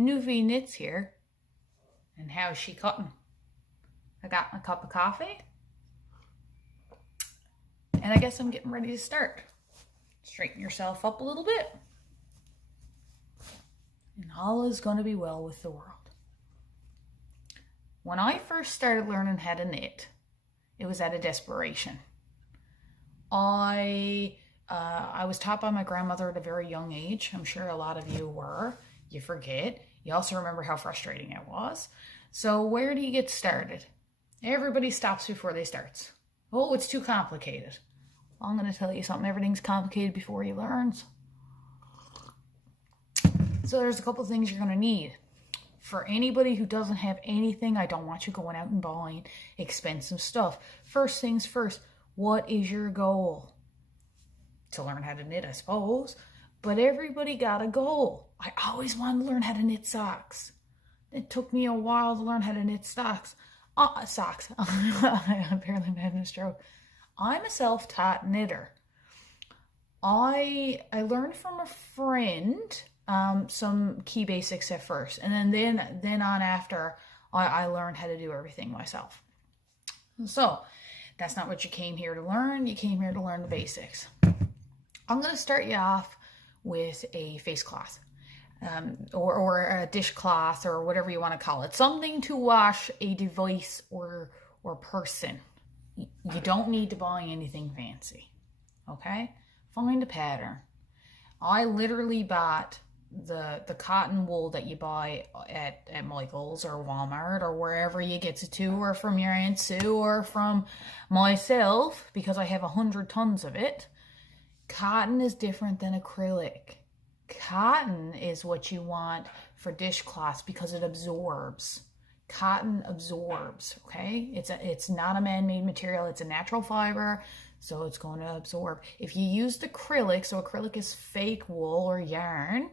Nuvi Knits here. And how's she cutting? I got my cup of coffee. And I guess I'm getting ready to start. Straighten yourself up a little bit. And all is going to be well with the world. When I first started learning how to knit, it was out of desperation. I was taught by my grandmother at a very young age. I'm sure a lot of you were. You forget. You also remember how frustrating it was. So where do you get started? Everybody stops before they start. Oh, it's too complicated. I'm going to tell you something. Everything's complicated before you learn. So there's a couple things you're going to need. For anybody who doesn't have anything, I don't want you going out and buying expensive stuff. First things first, what is your goal? To learn how to knit, I suppose. But everybody got a goal. I always wanted to learn how to knit socks. It took me a while to learn how to knit socks. Apparently I'm having a stroke. I'm a self-taught knitter. I learned from a friend some key basics at first, and then on after I learned how to do everything myself. So that's not what you came here to learn. You came here to learn the basics. I'm going to start you off with a face cloth, or a dishcloth, or whatever you want to call it. Something to wash a device or person. You don't need to buy anything fancy. Okay? Find a pattern. I literally bought the cotton wool that you buy at Michael's or Walmart or wherever you get it to, or from your Aunt Sue or from myself, because I have 100 tons of it. Cotton is different than acrylic. Cotton is what you want for dishcloths because it absorbs. Cotton absorbs, okay? It's not a man-made material. It's a natural fiber, so it's going to absorb. If you use acrylic, so acrylic is fake wool or yarn,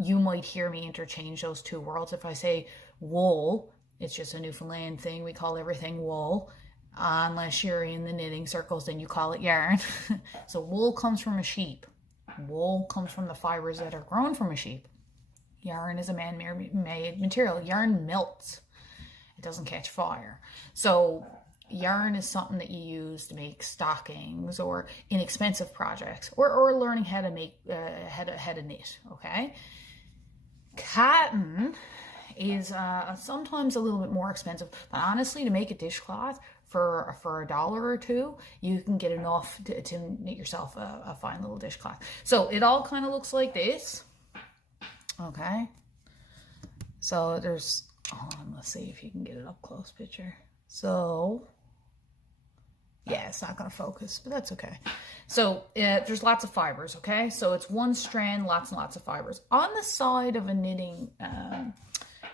you might hear me interchange those two worlds. If I say wool, it's just a Newfoundland thing. We call everything wool. Unless you're in the knitting circles, then you call it yarn. So wool comes from a sheep. Wool comes from the fibers that are grown from a sheep. Yarn is a man-made material. Yarn melts. It doesn't catch fire. So yarn is something that you use to make stockings or inexpensive projects, or learning how to make how to knit. Okay. Cotton is sometimes a little bit more expensive, but honestly, to make a dishcloth for $1 or $2, you can get enough to knit yourself a fine little dishcloth. So it all kind of looks like this. Okay. So there's, hold on, let's see if you can get it up close picture. So yeah, it's not going to focus, but that's okay. So there's lots of fibers, okay? So it's one strand, lots and lots of fibers. On the side of a knitting,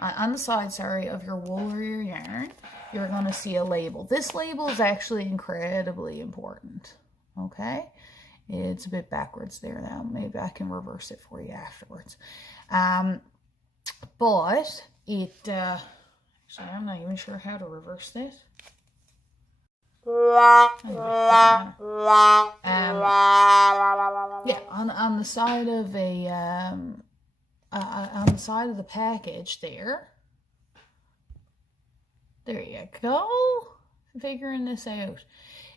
on the side, of your wool or your yarn, you're going to see a label. This label is actually incredibly important, okay? It's a bit backwards there now. Maybe I can reverse it for you afterwards. But it, actually, I'm not even sure how to reverse this. Yeah, on the side of a on the side of the package there you go, figuring this out.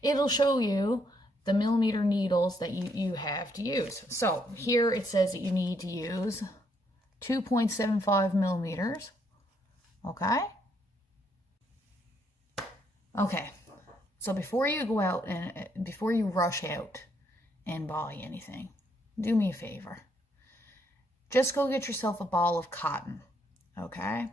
It'll show you the millimeter needles that you have to use. So here it says that you need to use 2.75 millimeters. Okay, so before you go out and before you rush out and buy anything, do me a favor. Just go get yourself a ball of cotton, okay?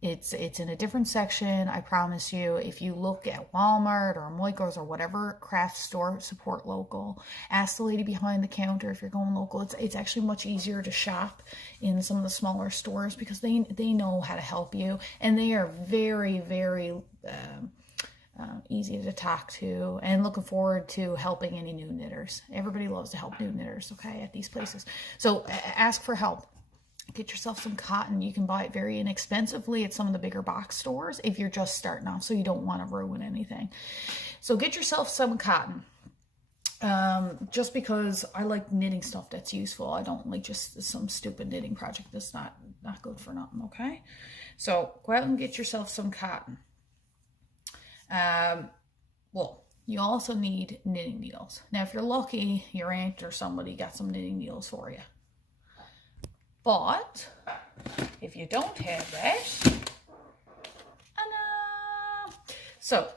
It's in a different section, I promise you. If you look at Walmart or Michael's or whatever craft store, support local. Ask the lady behind the counter if you're going local. It's actually much easier to shop in some of the smaller stores because they know how to help you, and they are very, very easy to talk to, and looking forward to helping any new knitters. Everybody loves to help new knitters, okay, at these places. So ask for help. Get yourself some cotton. You can buy it very inexpensively at some of the bigger box stores if you're just starting off, so you don't want to ruin anything. So get yourself some cotton. Just because I like knitting stuff that's useful. I don't like just some stupid knitting project that's not not good for nothing, okay? So go out and get yourself some cotton. Well, you also need knitting needles. Now, if you're lucky, your aunt or somebody got some knitting needles for you. But if you don't have that, so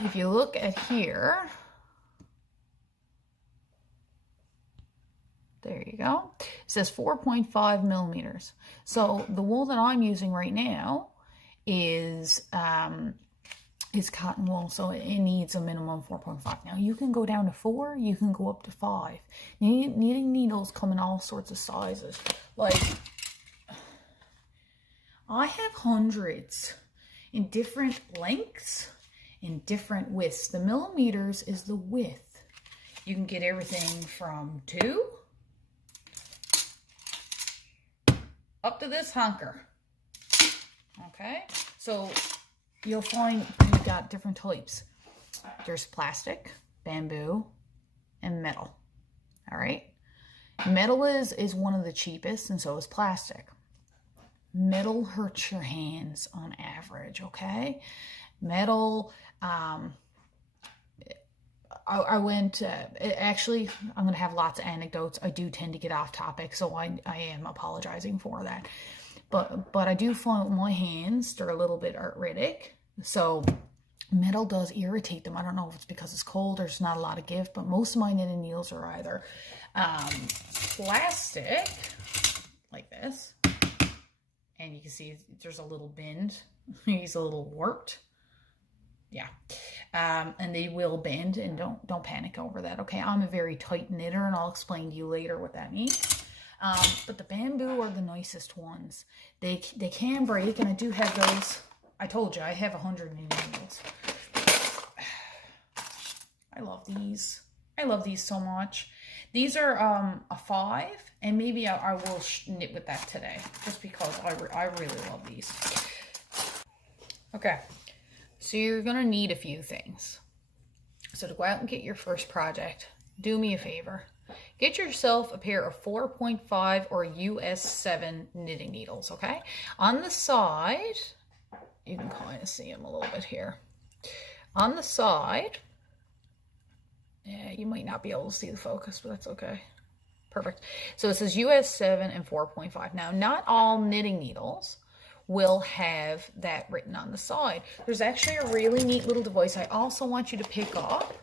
if you look at here, there you go. It says 4.5 millimeters. So the wool that I'm using right now is cotton wool, so it needs a minimum 4.5. Now you can go down to 4, you can go up to 5. Knitting needles come in all sorts of sizes. Like, I have hundreds in different lengths, in different widths. The millimeters is the width. You can get everything from 2 up to this hunker. Okay, so you'll find you've got different types. There's plastic, bamboo, and metal. All right, metal is one of the cheapest, and so is plastic. Metal hurts your hands on average, okay? Metal, I went, actually, I'm going to have lots of anecdotes. I do tend to get off topic, so I am apologizing for that. But I do find my hands, they're a little bit arthritic, so metal does irritate them. I don't know if it's because it's cold or there's not a lot of give, but most of my knitting needles are either plastic, like this, and you can see there's a little bend. He's a little warped. Yeah. And they will bend, and don't panic over that. Okay. I'm a very tight knitter, and I'll explain to you later what that means. But the bamboo are the nicest ones. They can break, and I do have those. I told you I have 100 knitting needles. I love these. I love these so much. These are a 5, and maybe I will knit with that today, just because I really love these. Okay, so you're gonna need a few things. So to go out and get your first project, do me a favor. Get yourself a pair of 4.5 or US 7 knitting needles, okay? On the side, you can kind of see them a little bit here. On the side, yeah, you might not be able to see the focus, but that's okay. Perfect. So it says US 7 and 4.5. Now, not all knitting needles will have that written on the side. There's actually a really neat little device I also want you to pick up.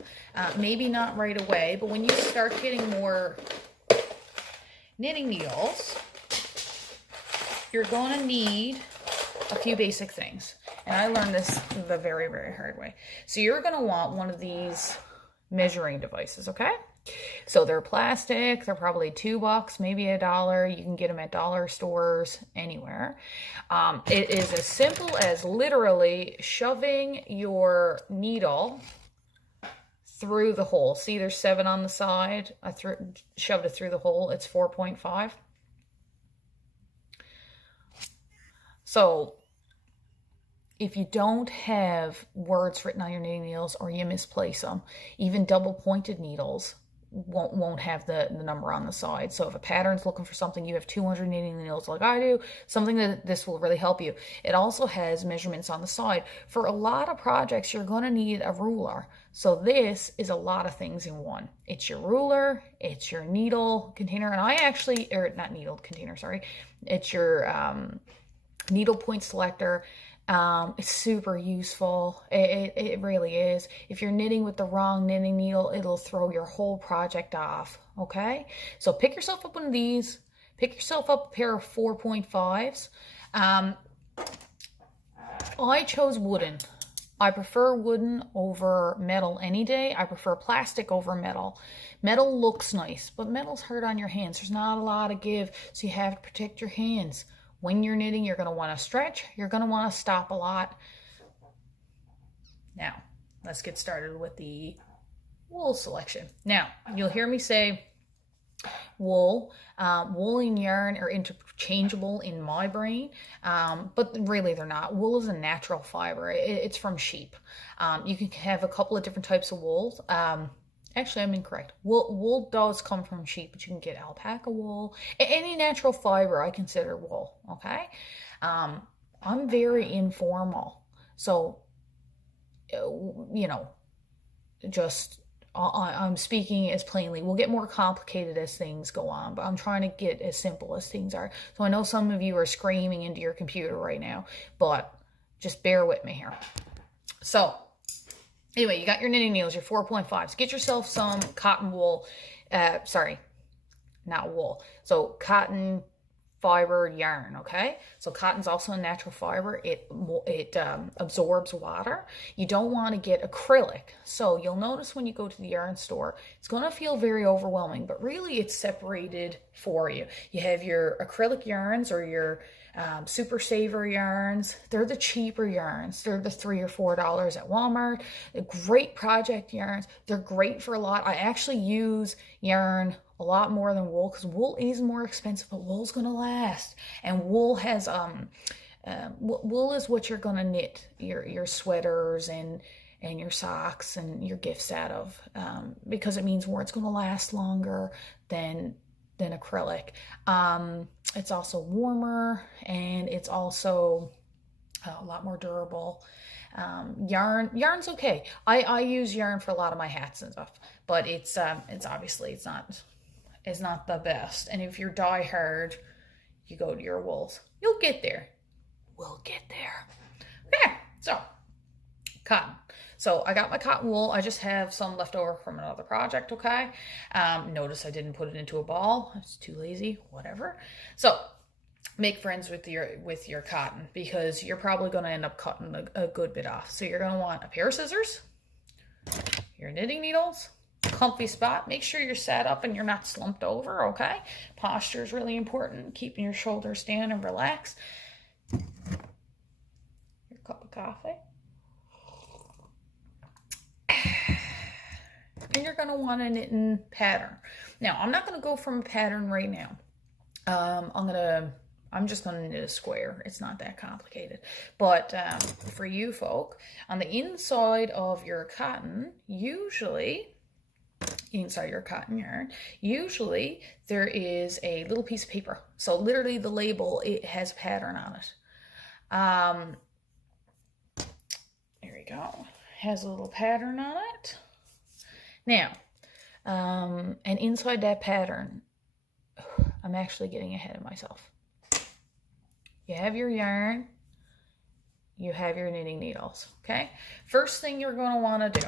Maybe not right away, but when you start getting more knitting needles, you're going to need a few basic things. And I learned this the very, very hard way. So you're going to want one of these measuring devices, okay? So they're plastic, they're probably $2, maybe $1. You can get them at dollar stores, anywhere. It is as simple as literally shoving your needle through the hole. See, there's 7 on the side. I shoved it through the hole. It's 4.5. So if you don't have words written on your knitting needles, or you misplace them, even double pointed needles won't have the number on the side. So if a pattern's looking for something, you have 200 knitting needles like I do, something that this will really help you. It also has measurements on the side. For a lot of projects, you're going to need a ruler. So this is a lot of things in one. It's your ruler, it's your needle container, and I actually, or not needle container, sorry. It's your needle point selector. It's super useful. It really is. If you're knitting with the wrong knitting needle, it'll throw your whole project off. Okay, so pick yourself up one of these. Pick yourself up a pair of 4.5s. I chose wooden. I prefer wooden over metal any day. I prefer plastic over metal. Metal looks nice, but metal's hard on your hands. There's not a lot of give, so you have to protect your hands. When you're knitting, you're going to want to stretch. You're going to want to stop a lot. Now, let's get started with the wool selection. Now, you'll hear me say wool. Wool and yarn are interchangeable in my brain, but really they're not. Wool is a natural fiber. It's from sheep. You can have a couple of different types of wools. Actually, I'm incorrect. Wool does come from sheep, but you can get alpaca wool. Any natural fiber I consider wool, okay? I'm very informal. So, you know, just I'm speaking as plainly. We'll get more complicated as things go on, but I'm trying to get as simple as things are. So I know some of you are screaming into your computer right now, but just bear with me here. So anyway, you got your knitting needles, your 4.5s. Get yourself some cotton wool. Sorry, not wool. So cotton fiber yarn, okay? So cotton's also a natural fiber. It absorbs water. You don't want to get acrylic. So you'll notice when you go to the yarn store, it's going to feel very overwhelming, but really it's separated for you. You have your acrylic yarns or your super saver yarns. They're the cheaper yarns. They're the $3 or $4 at Walmart. They're great project yarns. They're great for a lot. I actually use yarn a lot more than wool because wool is more expensive, but wool's gonna last. And wool has wool is what you're gonna knit your sweaters and your socks and your gifts out of, because it means more. It's gonna last longer than acrylic. It's also warmer and it's also a lot more durable. Yarn's okay. I use yarn for a lot of my hats and stuff, but it's obviously it's not the best. And if you're die hard, you go to your wools. You'll get there. We'll get there. Okay, so cotton. So I got my cotton wool. I just have some left over from another project, okay? Notice I didn't put it into a ball. I was too lazy, whatever. So make friends with your cotton because you're probably going to end up cutting a good bit off. So you're going to want a pair of scissors, your knitting needles, comfy spot. Make sure you're sat up and you're not slumped over, okay? Posture is really important. Keeping your shoulders down and relaxed. Your cup of coffee. And you're going to want a knitting pattern. Now, I'm not going to go from a pattern right now. I'm just going to knit a square. It's not that complicated. But for you folk, on the inside of your cotton, usually, inside your cotton yarn, usually there is a little piece of paper. So literally the label, it has a pattern on it. There we go. Has a little pattern on it. Now, and inside that pattern, I'm actually getting ahead of myself. You have your yarn, you have your knitting needles, okay? First thing you're going to want to do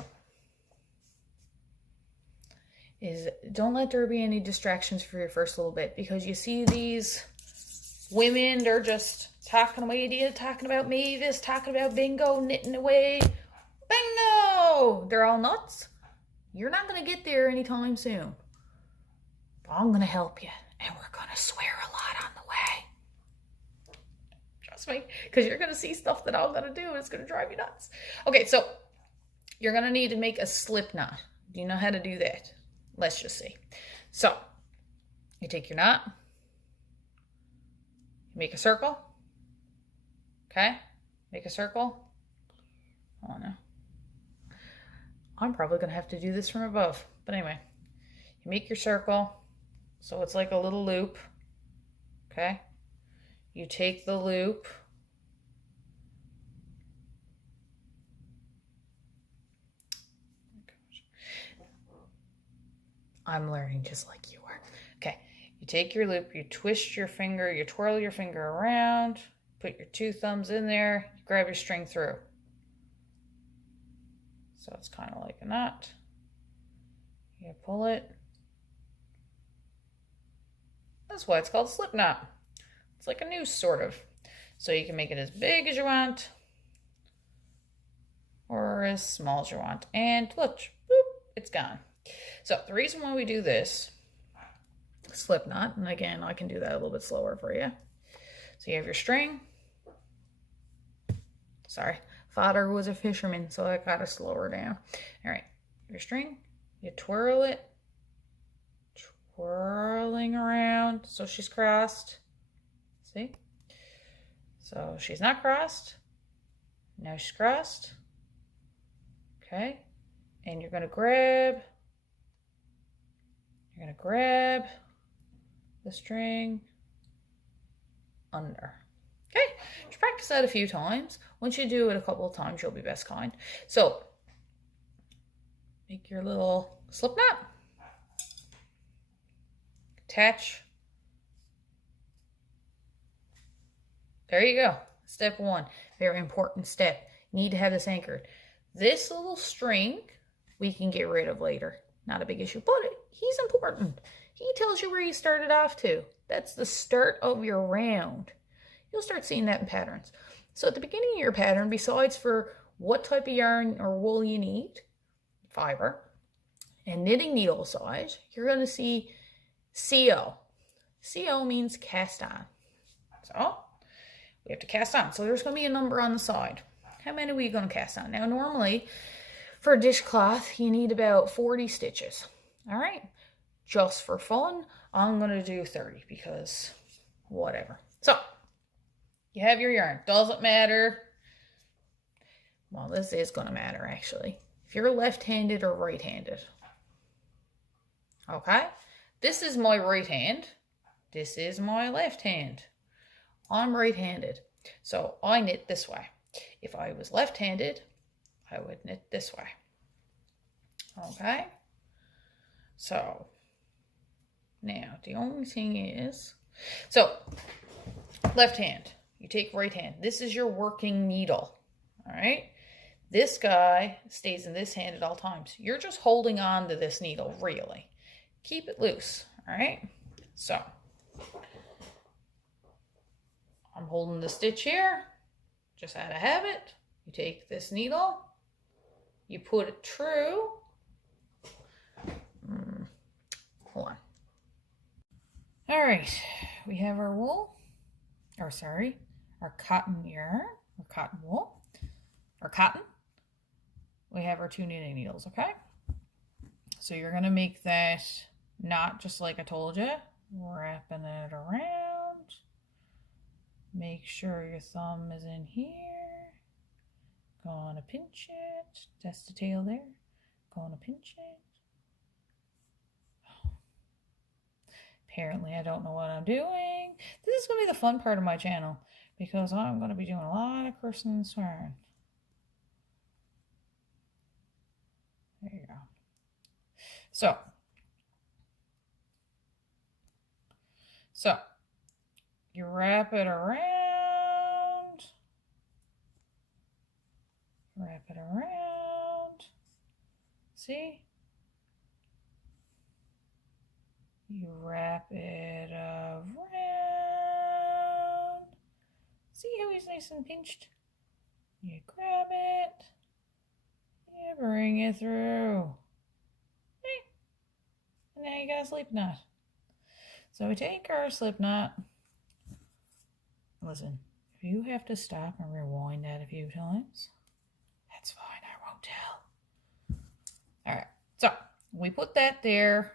is don't let there be any distractions for your first little bit, because you see these women, they're just talking away to you, talking about Mavis, talking about bingo, knitting away. Bingo! They're all nuts. You're not going to get there anytime soon. But I'm going to help you, and we're going to swear a lot on the way. Trust me, because you're going to see stuff that I'm going to do, and it's going to drive you nuts. Okay, so you're going to need to make a slip knot. Do you know how to do that? Let's just see. So, you take your knot, make a circle, okay? Make a circle. Oh no. I'm probably going to have to do this from above. But anyway, you make your circle. So it's like a little loop. Okay? You take the loop. I'm learning just like you are. Okay. You take your loop, you twist your finger, you twirl your finger around, put your two thumbs in there, you grab your string through. So it's kind of like a knot. You pull it. That's why it's called a slip knot. It's like a noose, sort of. So you can make it as big as you want or as small as you want. And look, boop, it's gone. So the reason why we do this slip knot, and again, I can do that a little bit slower for you. So you have your string. Sorry. Father was a fisherman, so I gotta slow her down. All right, your string, you twirl it, twirling around so she's crossed. See? So she's not crossed. Now she's crossed. Okay, and you're gonna grab You're going to grab the string under. Okay, just practice that a few times. Once you do it a couple of times, you'll be best kind. So make your little slip knot. Attach. There you go. Step one. Very important step. You need to have this anchored. This little string we can get rid of later. Not a big issue, but he's important. He tells you where you started off to. That's the start of your round. You'll start seeing that in patterns. So at the beginning of your pattern, besides for what type of yarn or wool you need, fiber, and knitting needle size, you're going to see CO. CO means cast on. So we have to cast on. So there's going to be a number on the side. How many are we going to cast on? Now normally for a dishcloth, you need about 40 stitches. All right. Just for fun, I'm going to do 30 because whatever. So you have your yarn. Doesn't matter. Well, this is going to matter actually. If you're left-handed or right-handed. Okay. This is my right hand. This is my left hand. I'm right-handed. So I knit this way. If I was left-handed, I would knit this way. Okay. So now the only thing is, so left hand, you take right hand. This is your working needle. All right. This guy stays in this hand at all times. You're just holding on to this needle, really. Keep it loose. All right. So I'm holding the stitch here, just out of habit. You take this needle, you put it through. Hold on. All right, we have our wool, or sorry, our cotton yarn, or cotton wool, or cotton. We have our 2 knitting needles, okay? So you're gonna make that knot just like I told you, wrapping it around. Make sure your thumb is in here. Gonna pinch it. That's the tail there. Gonna pinch it. Apparently I don't know what I'm doing. This is going to be the fun part of my channel because I'm going to be doing a lot of cursing and swearing. There you go. So you wrap it around. Wrap it around. See? You wrap it around. See how he's nice and pinched? You grab it. You bring it through. Okay. And now you got a slip knot. So we take our slip knot. Listen, if you have to stop and rewind that a few times, that's fine. I won't tell. All right. So we put that there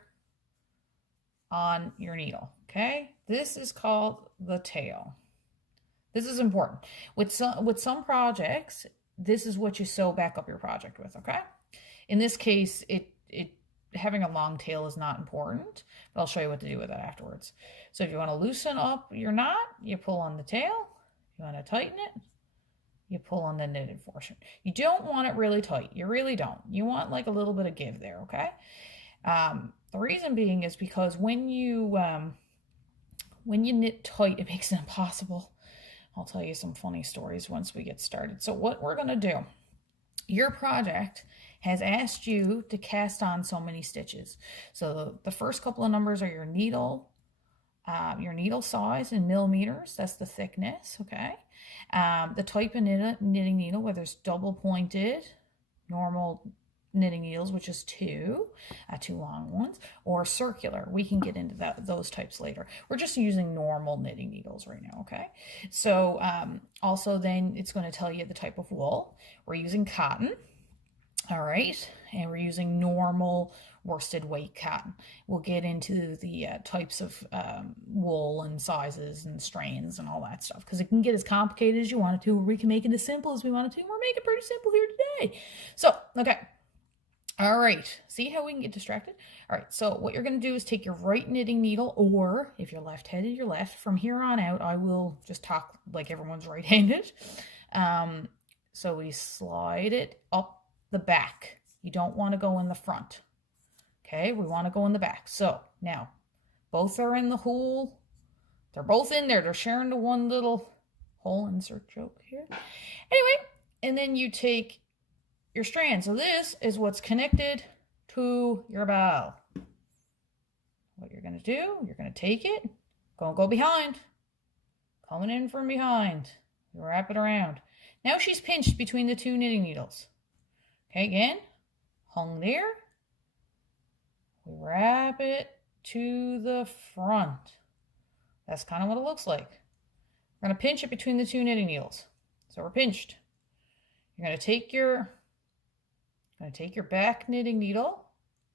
on your needle. Okay. This is called the tail. This is important. With some projects, this is what you sew back up your project with. Okay. In this case, having a long tail is not important, but I'll show you what to do with that afterwards. So if you want to loosen up your knot, you pull on the tail. If you want to tighten it, you pull on the knitted portion. You don't want it really tight. You really don't. You want like a little bit of give there, okay? The reason being is because when you knit tight, it makes it impossible. I'll tell you some funny stories once we get started. So what we're going to do, your project has asked you to cast on so many stitches. So the first couple of numbers are your needle size in millimeters. That's the thickness, okay? The type of knitting needle, whether it's double pointed, normal knitting needles, which is 2 long ones, or circular. We can get into those types later. We're just using normal knitting needles right now, okay? So also then it's going to tell you the type of wool. We're using cotton. All right, and we're using normal worsted weight cotton. We'll get into the types of wool and sizes and strains and all that stuff because it can get as complicated as you want it to, or we can make it as simple as we want it to, and we're making it pretty simple here today. So, okay, All right, see how we can get distracted? All right, so what you're going to do is take your right knitting needle, or if you're left-handed, your left. From here on out, I will just talk like everyone's right-handed. Um, so we slide it up the back. You don't want to go in the front. Okay, we want to go in the back. So now, both are in the hole. They're both in there. They're sharing the one little hole, insert joke here. Anyway, and then you take your strand. So this is what's connected to your bow. What you're going to do, you're going to take it, go behind, coming in from behind, wrap it around. Now she's pinched between the two knitting needles. Okay, again, hung there. We wrap it to the front. That's kind of what it looks like. We're going to pinch it between the two knitting needles. So we're pinched. You're going to take your back knitting needle.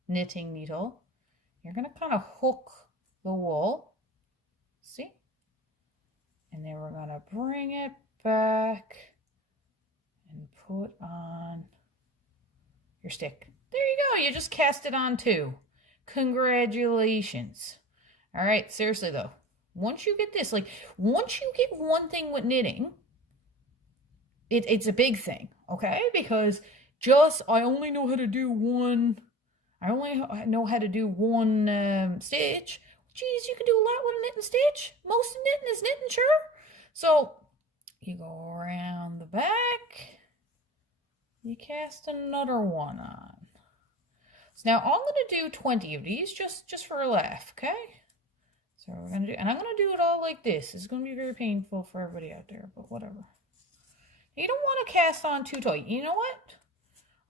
You're going to kind of hook the wool. See? And then we're going to bring it back and put on your stick. There you go. You just cast it on too. Congratulations. All right, seriously though. Once you get this, like once you get one thing with knitting, it's a big thing, okay? Because I only know how to do one stitch. Geez, you can do a lot with a knitting stitch. Most of knitting is knitting, sure. So you go around the back, you cast another one on. So now I'm going to do 20 of these just for a laugh, okay? So we're going to do, and I'm going to do it all like this. It's going to be very painful for everybody out there, but whatever. You don't want to cast on too tight. You know what?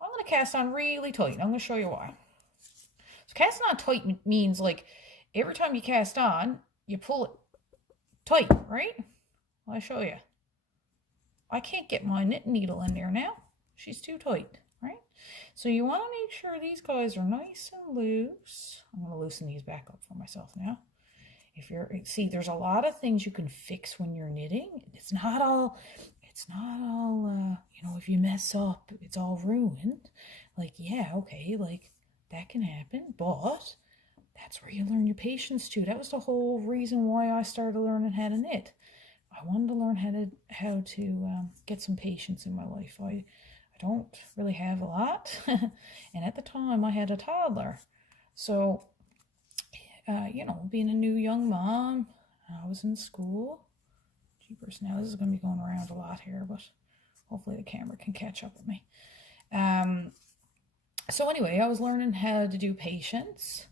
I'm going to cast on really tight. I'm going to show you why. So casting on tight means like every time you cast on, you pull it tight, right? Well, I'll show you. I can't get my knitting needle in there now. She's too tight, right? So you want to make sure these guys are nice and loose. I'm going to loosen these back up for myself now. See, there's a lot of things you can fix when you're knitting. It's not all, if you mess up, it's all ruined. Like, yeah, okay, like that can happen, but that's where you learn your patience too. That was the whole reason why I started learning how to knit. I wanted to learn how to get some patience in my life. I don't really have a lot, and at the time I had a toddler, so being a new young mom, I was in school. Jeepers, now this is going to be going around a lot here, but hopefully the camera can catch up with me. So anyway, I was learning how to do patience.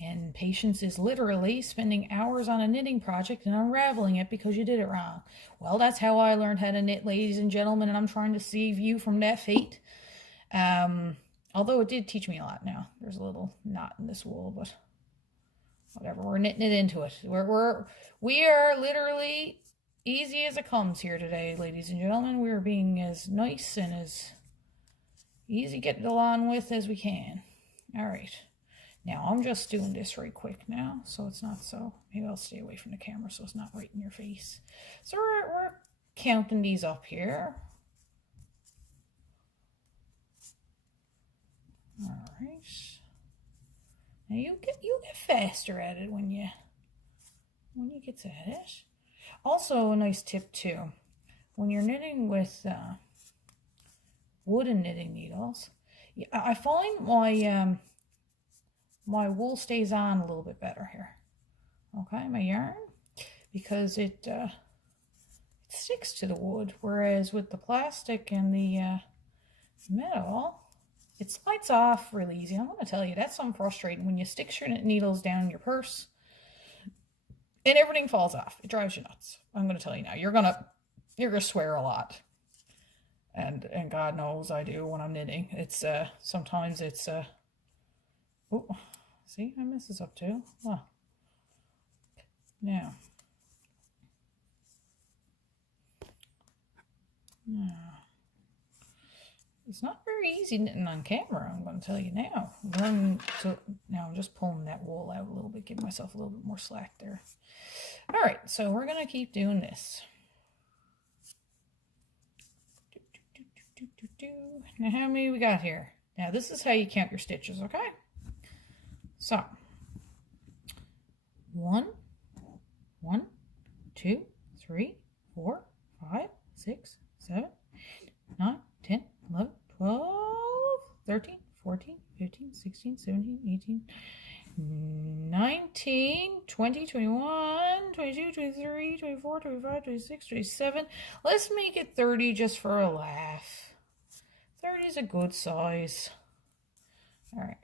And patience is literally spending hours on a knitting project and unraveling it because you did it wrong. Well, that's how I learned how to knit, ladies and gentlemen, and I'm trying to save you from that fate. Although it did teach me a lot now. There's a little knot in this wool, but whatever. We're knitting it into it. We are literally easy as it comes here today, ladies and gentlemen. We're being as nice and as easy getting along with as we can. All right. Now, I'm just doing this right quick now, so it's not so... Maybe I'll stay away from the camera so it's not right in your face. So we're counting these up here. All right. Now, you get faster at it when you get at it. Also, a nice tip, too. When you're knitting with wooden knitting needles, I find my wool stays on a little bit better here. Okay, my yarn, because it sticks to the wood, whereas with the plastic and the metal, it slides off really easy. I'm going to tell you, that's something frustrating when you stick your needles down in your purse and everything falls off. It drives you nuts. I'm going to tell you now. You're gonna swear a lot, and God knows I do when I'm knitting. It's sometimes it's oh. See, I mess this up too. Wow. Now. It's not very easy knitting on camera, I'm going to tell you now. Now I'm just pulling that wool out a little bit, give myself a little bit more slack there. All right, so we're going to keep doing this. Now, how many we got here? Now this is how you count your stitches, okay? So 1, 1, 2, 3, 4, 5, 6, 7, 9, 10, 11, 12, 13, 14, 15, 16, 17, 18, 19, 20, 21, 22, 23, 24, 25, 26, 27. Let's make it 30 just for a laugh. 30 is a good size. All right.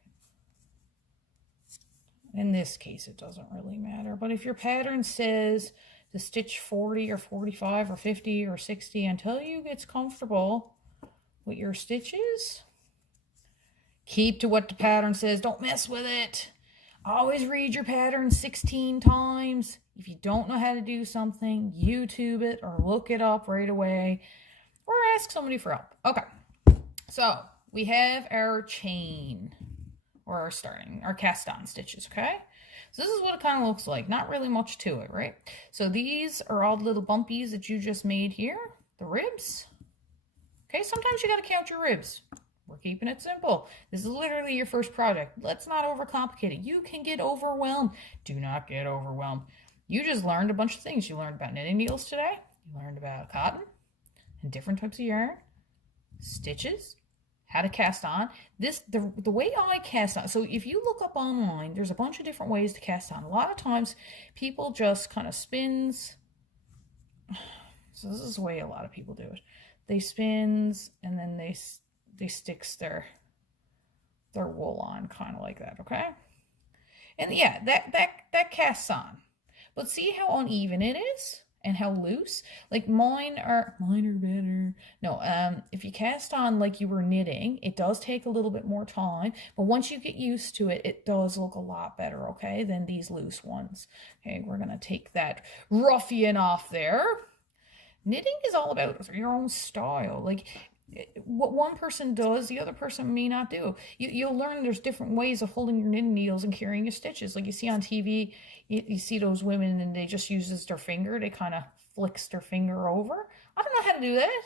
In this case, it doesn't really matter. But if your pattern says to stitch 40 or 45 or 50 or 60 until you get comfortable with your stitches, keep to what the pattern says. Don't mess with it. Always read your pattern 16 times. If you don't know how to do something, YouTube it or look it up right away or ask somebody for help. Okay, so we have our chain or our cast on stitches, okay? So this is what it kind of looks like. Not really much to it, right? So these are all the little bumpies that you just made here, the ribs. Okay, sometimes you got to count your ribs. We're keeping it simple. This is literally your first project. Let's not overcomplicate it. You can get overwhelmed. Do not get overwhelmed. You just learned a bunch of things. You learned about knitting needles today. You learned about cotton and different types of yarn, stitches, how to cast on. The way I cast on. So if you look up online, there's a bunch of different ways to cast on. A lot of times people just kind of spins. So this is the way a lot of people do it. They spins and then they sticks their wool on kind of like that, okay? And yeah, that casts on. But see how uneven it is and how loose? Like mine are better. No, if you cast on like you were knitting, it does take a little bit more time, but once you get used to it, it does look a lot better, okay, than these loose ones. Okay, we're gonna take that ruffian off there. Knitting is all about your own style. Like what one person does, the other person may not do. You'll learn there's different ways of holding your knitting needles and carrying your stitches. Like you see on TV, you see those women and they just uses their finger. They kind of flicks their finger over. I don't know how to do that.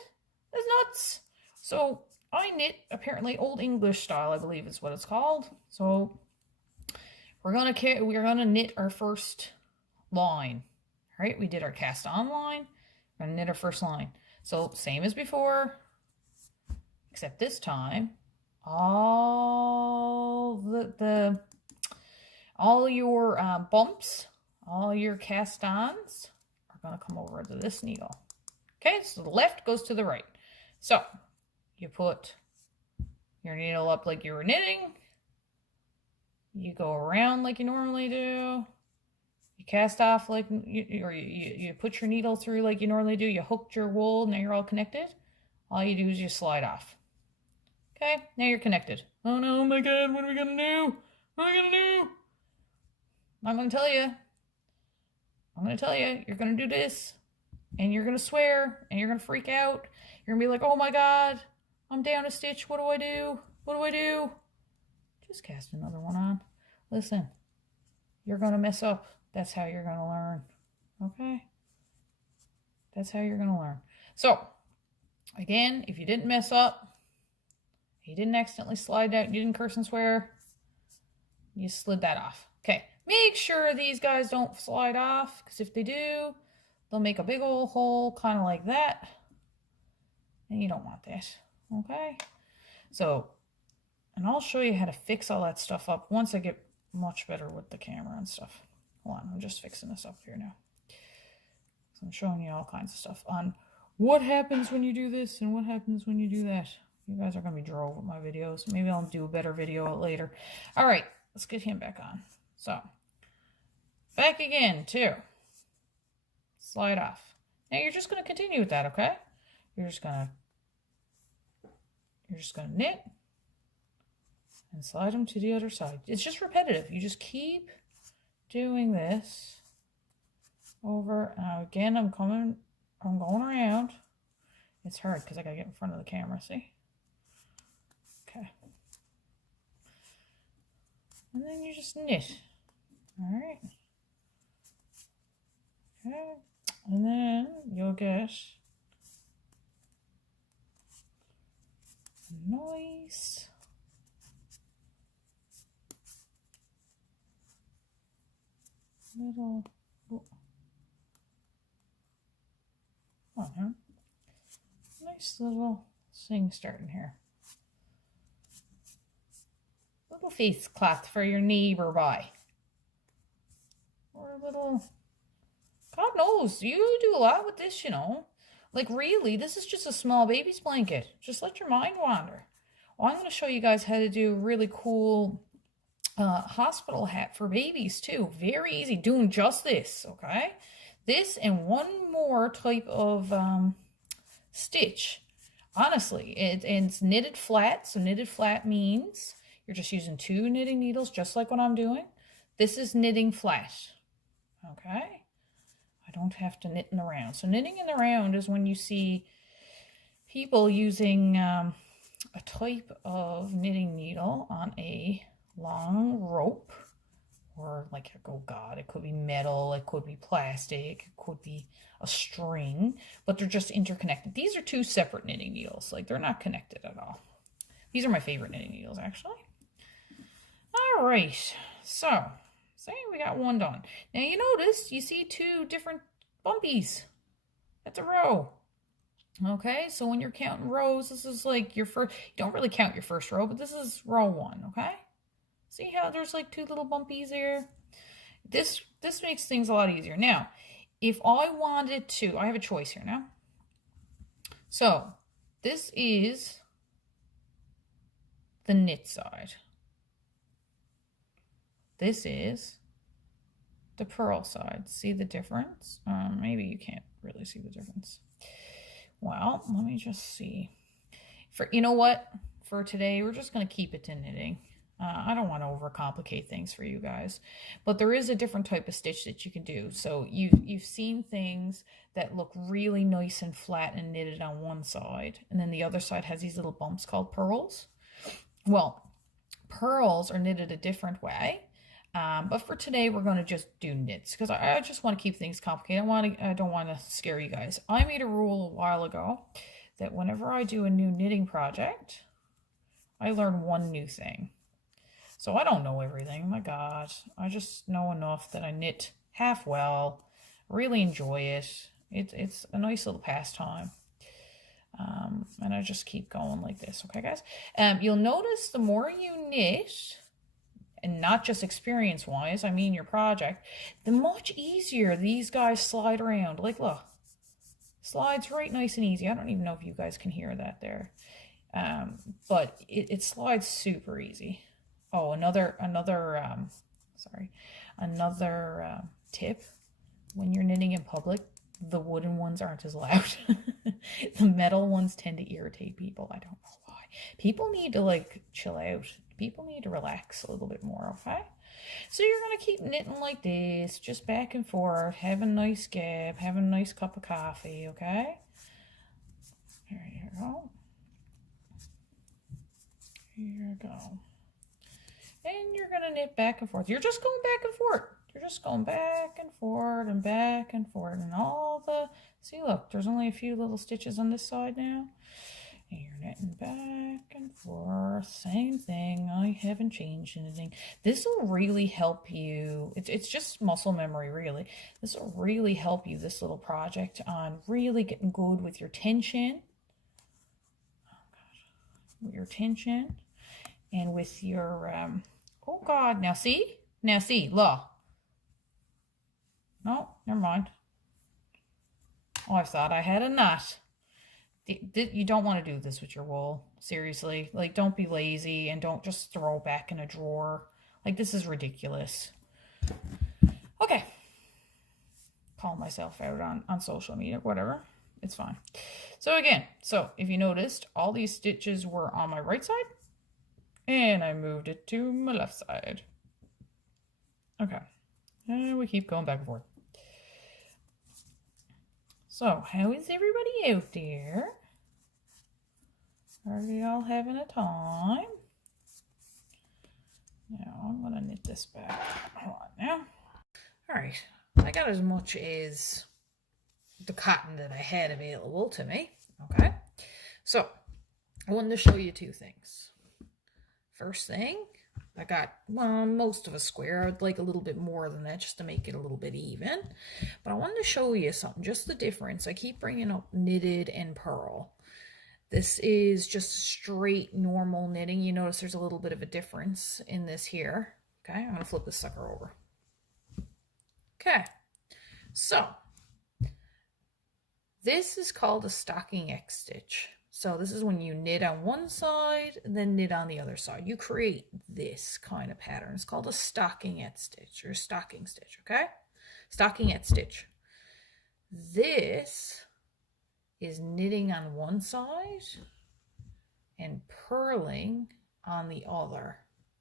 That's nuts. So I knit apparently Old English style, I believe is what it's called. So we're gonna knit our first line. All right, we did our cast on line. We're gonna knit our first line. So same as before. Except this time, all your bumps, all your cast-ons are going to come over to this needle. Okay, so the left goes to the right. So you put your needle up like you were knitting. You go around like you normally do. You cast off like, you put your needle through like you normally do. You hooked your wool, now you're all connected. All you do is you slide off. Okay, now you're connected. Oh no, oh my God, what are we gonna do? What are we gonna do? I'm gonna tell you. You're gonna do this, and you're gonna swear, and you're gonna freak out. You're gonna be like, oh my God, I'm down a stitch. What do I do? What do I do? Just cast another one on. Listen, you're gonna mess up. That's how you're gonna learn. Okay? That's how you're gonna learn. So, again, if you didn't mess up, you didn't accidentally slide out, you didn't curse and swear, you slid that off. Okay, make sure these guys don't slide off, because if they do, they'll make a big old hole kind of like that, and you don't want that, okay? So, and I'll show you how to fix all that stuff up once I get much better with the camera and stuff. Hold on, I'm just fixing this up here now. So I'm showing you all kinds of stuff on what happens when you do this and what happens when you do that. You guys are going to be drove with my videos. Maybe I'll do a better video later. All right, let's get him back on. So, back again, too. Slide off. Now you're just going to continue with that, okay? You're just going to knit and slide them to the other side. It's just repetitive. You just keep doing this over. Now again, I'm going around. It's hard because I got to get in front of the camera, see? Okay. And then you just knit. All right. Okay. And then you'll get a nice little, oh, come on now. Nice little thing starting here. Little face cloth for your neighbor by. Or a little, God knows, you do a lot with this, you know. Like really, this is just a small baby's blanket. Just let your mind wander. Well, I'm going to show you guys how to do a really cool hospital hat for babies too. Very easy, doing just this, okay? This and one more type of stitch. Honestly, it's knitted flat. So knitted flat means you're just using 2 knitting needles, just like what I'm doing. This is knitting flat, okay? I don't have to knit in the round. So knitting in the round is when you see people using a type of knitting needle on a long rope, or like, oh God, it could be metal, it could be plastic, it could be a string, but they're just interconnected. These are 2 separate knitting needles. Like they're not connected at all. These are my favorite knitting needles, actually. All right, so say we got one done. Now you notice you see 2 different bumpies at the row. Okay, so when you're counting rows, this is like your first, you don't really count your first row, but this is row 1, okay? See how there's like 2 little bumpies there? This makes things a lot easier. Now, if I wanted to, I have a choice here now. So, this is the knit side. This is the purl side. See the difference? Maybe you can't really see the difference. Well, let me just see. You know what? For today, we're just going to keep it to knitting. I don't want to overcomplicate things for you guys, but there is a different type of stitch that you can do. So you've seen things that look really nice and flat and knitted on one side, and then the other side has these little bumps called purls. Well, purls are knitted a different way, but for today we're going to just do knits because I just want to keep things complicated. I don't want to scare you guys. I made a rule a while ago that whenever I do a new knitting project, I learn one new thing. So I don't know everything, my God. I just know enough that I knit half well, really enjoy it. It's a nice little pastime. And I just keep going like this, okay, guys? You'll notice the more you knit, and not just experience-wise, I mean your project, the much easier these guys slide around. Like, look, slides right nice and easy. I don't even know if you guys can hear that there. But it slides super easy. Oh, another tip. When you're knitting in public, the wooden ones aren't as loud. The metal ones tend to irritate people. I don't know why. People need to like chill out. People need to relax a little bit more, okay? So you're going to keep knitting like this, just back and forth, have a nice gap, have a nice cup of coffee, okay? There you go. Here you go. And you're going to knit back and forth. You're just going back and forth. You're just going back and forth and back and forth. And all the, see, look, there's only a few little stitches on this side now. And you're knitting back and forth. Same thing. I haven't changed anything. This will really help you. It's just muscle memory, really. This will really help you, this little project, on really getting good with your tension. Oh, gosh. With your tension. And with your, oh God, now see, look. No, never mind. Oh, I thought I had a knot. You don't want to do this with your wool. Seriously, like don't be lazy and don't just throw back in a drawer. Like this is ridiculous. Okay. Call myself out on social media, whatever. It's fine. So again, if you noticed, all these stitches were on my right side. And I moved it to my left side. Okay. And we keep going back and forth. So, how is everybody out there? Are we all having a time? Now, I'm going to knit this back. Hold on now. Alright. I got as much as the cotton that I had available to me. Okay. So, I wanted to show you 2 things. First thing, I got, well, most of a square. I'd like a little bit more than that just to make it a little bit even. But I wanted to show you something, just the difference. I keep bringing up knitted and purl. This is just straight normal knitting. You notice there's a little bit of a difference in this here. Okay, I'm going to flip this sucker over. Okay, so this is called a stocking X stitch. So this is when you knit on one side and then knit on the other side. You create this kind of pattern. It's called a stockinette stitch or stocking stitch, okay? Stockinette stitch. This is knitting on one side and purling on the other.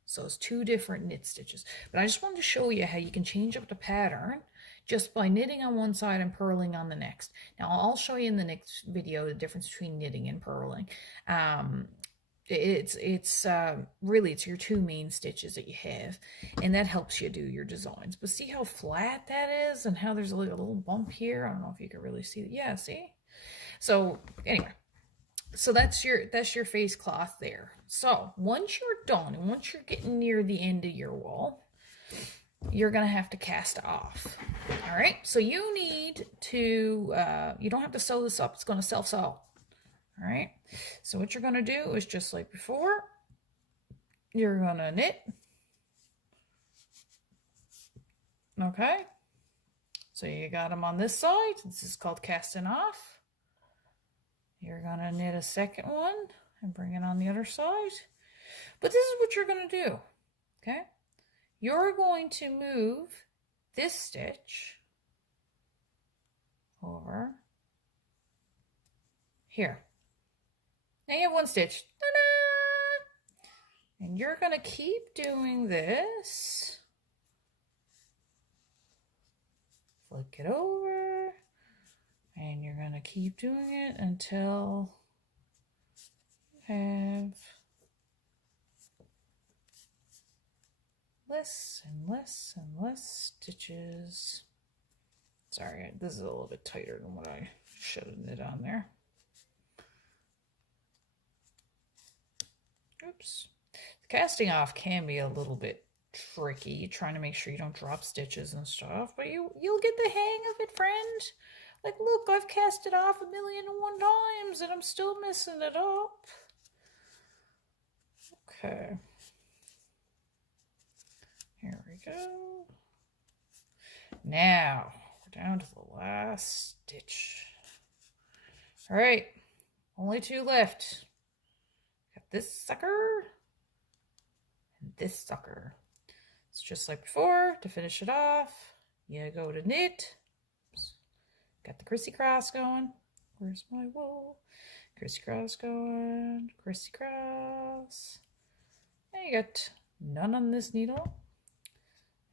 So it's two different knit stitches. But I just wanted to show you how you can change up the pattern just by knitting on one side and purling on the next. Now I'll show you in the next video the difference between knitting and purling. Really it's your two main stitches that you have, and that helps you do your designs. But see how flat that is and how there's a little bump here? I don't know if you can really see it. Yeah, see? So anyway, so that's your face cloth there. So once you're done and once you're getting near the end of your wall, you're going to have to cast off. All right, so you need to, you don't have to sew this up. It's going to self-sew. All right, so what you're going to do is just like before, you're going to knit. Okay, so you got them on this side. This is called casting off. You're going to knit a second one and bring it on the other side. But this is what you're going to do, okay? You're going to move this stitch over here. Now you have one stitch. Ta-da! And you're going to keep doing this. Flick it over. And you're going to keep doing it until you have less and less and less stitches. Sorry, this is a little bit tighter than what I should have knit on there. Oops. Casting off can be a little bit tricky, trying to make sure you don't drop stitches and stuff, but you'll get the hang of it, friend. Like, look, I've cast it off 1,000,001 times and I'm still messing it up. Okay. Here we go. Now, we're down to the last stitch. All right, only two left. Got this sucker and this sucker. It's just like before. To finish it off, you go to knit. Oops. Got the crissy-cross going. Where's my wool? Crissy-cross going, crissy-cross. And you got none on this needle.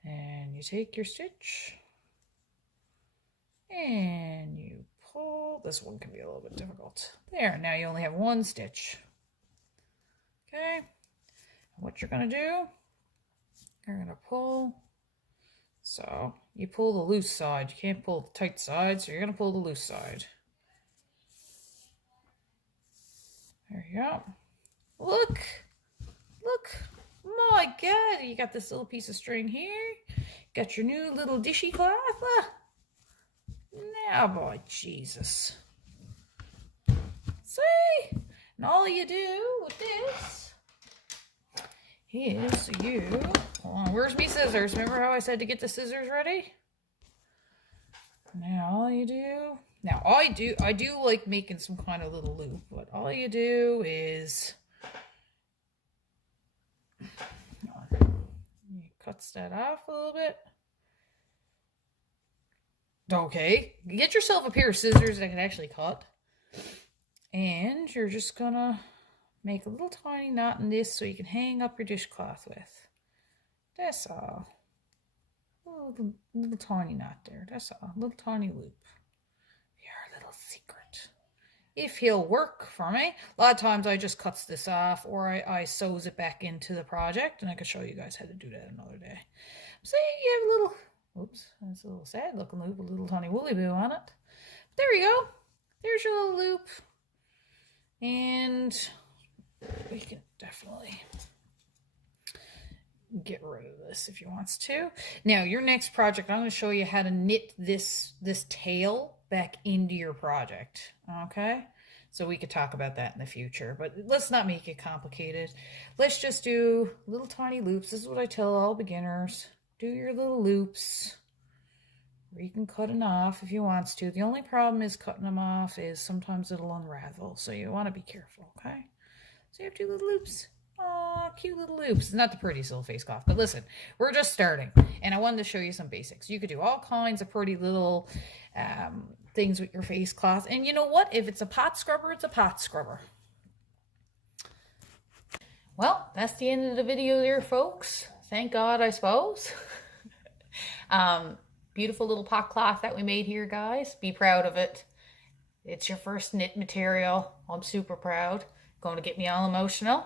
And you take your stitch and you pull. This one can be a little bit difficult. There, now you only have one stitch. Okay, and what you're going to do, you're going to pull. So you pull the loose side. You can't pull the tight side, so you're going to pull the loose side. There you go. Look, look. My God, you got this little piece of string here. Got your new little dishcloth. Now, boy, Jesus. See? And all you do with this is you... Hold on, where's me scissors? Remember how I said to get the scissors ready? Now, all you do... Now, I do like making some kind of little loop, but all you do is... You cuts that off a little bit. Okay, get yourself a pair of scissors that can actually cut. And you're just gonna make a little tiny knot in this so you can hang up your dishcloth with. That's all. A little tiny knot there. That's all. A little tiny loop. Your little secret. If he'll work for me. A lot of times I just cuts this off or I sews it back into the project, and I can show you guys how to do that another day. See, you have a little, oops, that's a little sad looking loop, a little tiny woolly boo on it. There you go. There's your little loop. And we can definitely get rid of this if you wants to. Now, your next project, I'm going to show you how to knit this tail back into your project. Okay? So we could talk about that in the future, but let's not make it complicated. Let's just do little tiny loops. This is what I tell all beginners. Do your little loops. Or you can cut them off if you want to. The only problem is cutting them off is sometimes it'll unravel, so you want to be careful, okay? So you have two little loops. Aw, cute little loops. Not the prettiest little face cloth, but listen, we're just starting, and I wanted to show you some basics. You could do all kinds of pretty little things with your face cloth, and you know what? If it's a pot scrubber, it's a pot scrubber. Well, that's the end of the video there, folks. Thank God, I suppose. Beautiful little pot cloth that we made here, guys. Be proud of it. It's your first knit material. I'm super proud. Going to get me all emotional.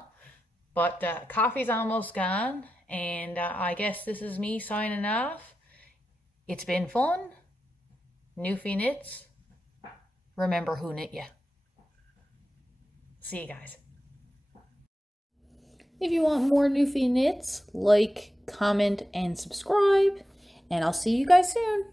But coffee's almost gone. And I guess this is me signing off. It's been fun. Newfie Knits. Remember who knit ya. See you guys. If you want more Newfie Knits, like, comment, and subscribe. And I'll see you guys soon.